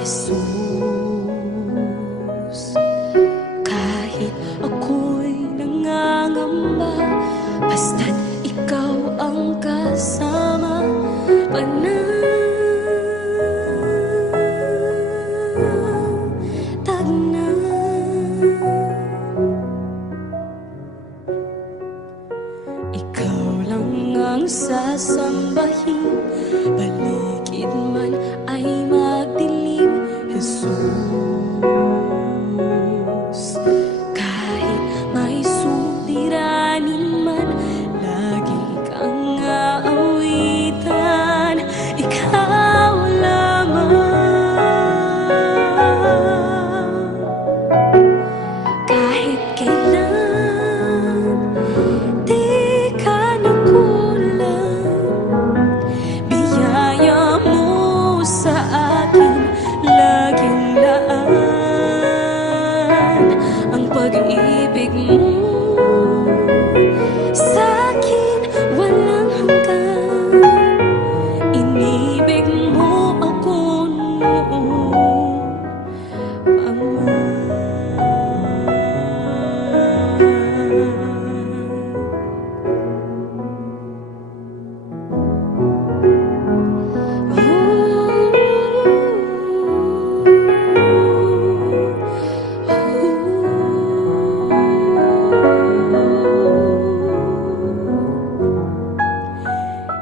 Jesus. Kahit ako'y nangangamba, basta't ikaw ang kasama, panatag na. Ikaw lang ang sasambahin, paligid man ay magdilim, Jesus. Kahit may suliranin man, lagi kang aawitan, ikaw lamang. Kahit kailan di ka nakulang, biyaya mo sa akin laging laan. Ang pag-ibig mo sa'kin walang hanggan, inibig mo ako noon pa man.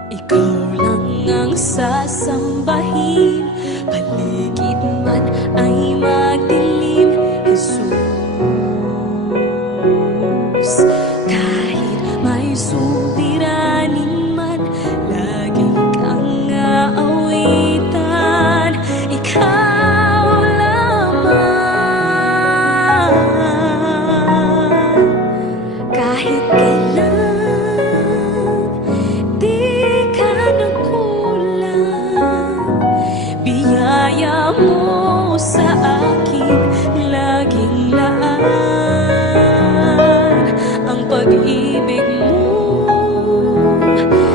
Ikaw lang ang sasambahin, paligid man ay magdilim, Jesus. Kahit may suliranin man, lagi kang aawitan, ikaw lamang. Kahit kailan di ka nakulang, biyaya mo sa akin laging laan. Ang pag-ibig mo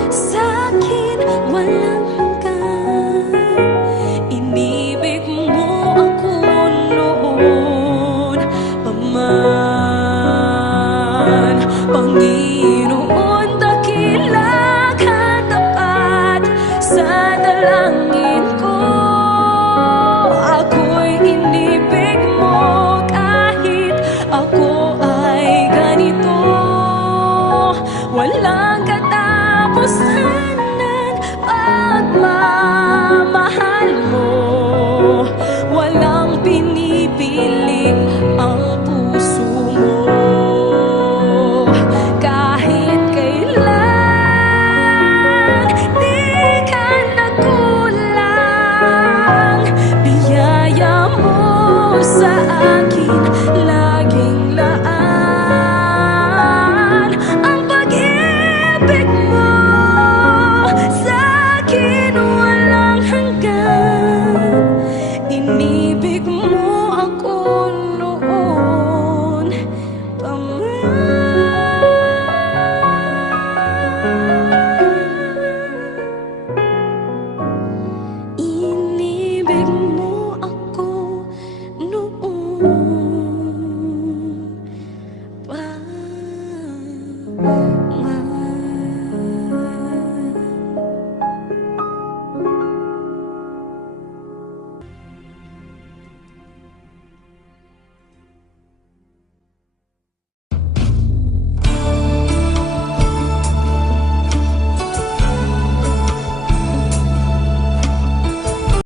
sa'kin walang hanggan, inibig mo ako noon pa man. Panginoon, dakila ka tapat sa dalangin ko. Ako'y inibig mo kahit ako ay ganito. Walang katapusan ng pagmamahal mo, walang pinipili ang puso mo. Kahit kailan di ka nakulang, biyaya mo sa akin laging laan. Ang pag-ibig mo sa'kin walang hanggan, inibig mo ako noon pa man. Inibig mo ako noon pa man.